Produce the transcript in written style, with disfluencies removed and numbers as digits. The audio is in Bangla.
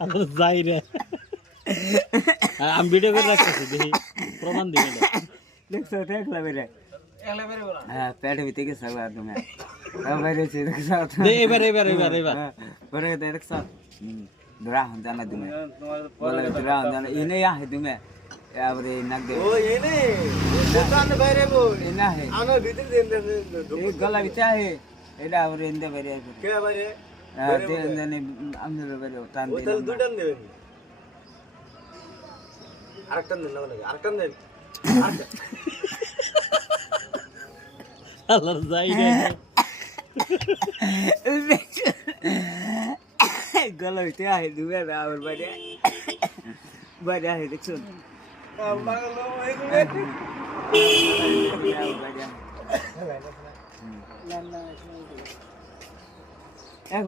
আমরা যাই রে আমি ভিডিও করে রাখতেছি দেখি প্রমাণ দিবে না দেখছো দেখলা বেরে একলা বেরে বলা হ্যাঁ পেট ভিতরে গেছে আর তুমি বাইরে আছে দেখছো দে এবার বড় দেখছো দরা হন জানা তুমি বলে দরা হন জানা ইনে ইয়া হে তুমি আবরে নাক দে ও এনে দোকান বাইরে বল ইনা হে আনো ভিতর দেন এই গলা ভিতরে হে এটা আবরে ইন্দে বাইরে আছে কে বাইরে দে জানি আমি বাইরে টান ও দে তাহলে দুইটান দেবেন আরেকটান দেন না লাগে আরেকটান দেন আল্লাহর যাই রে গলা ভিতরে হে তুমি আবার বাইরে বাইরে হে দেখছো বাংলা বাইরে না না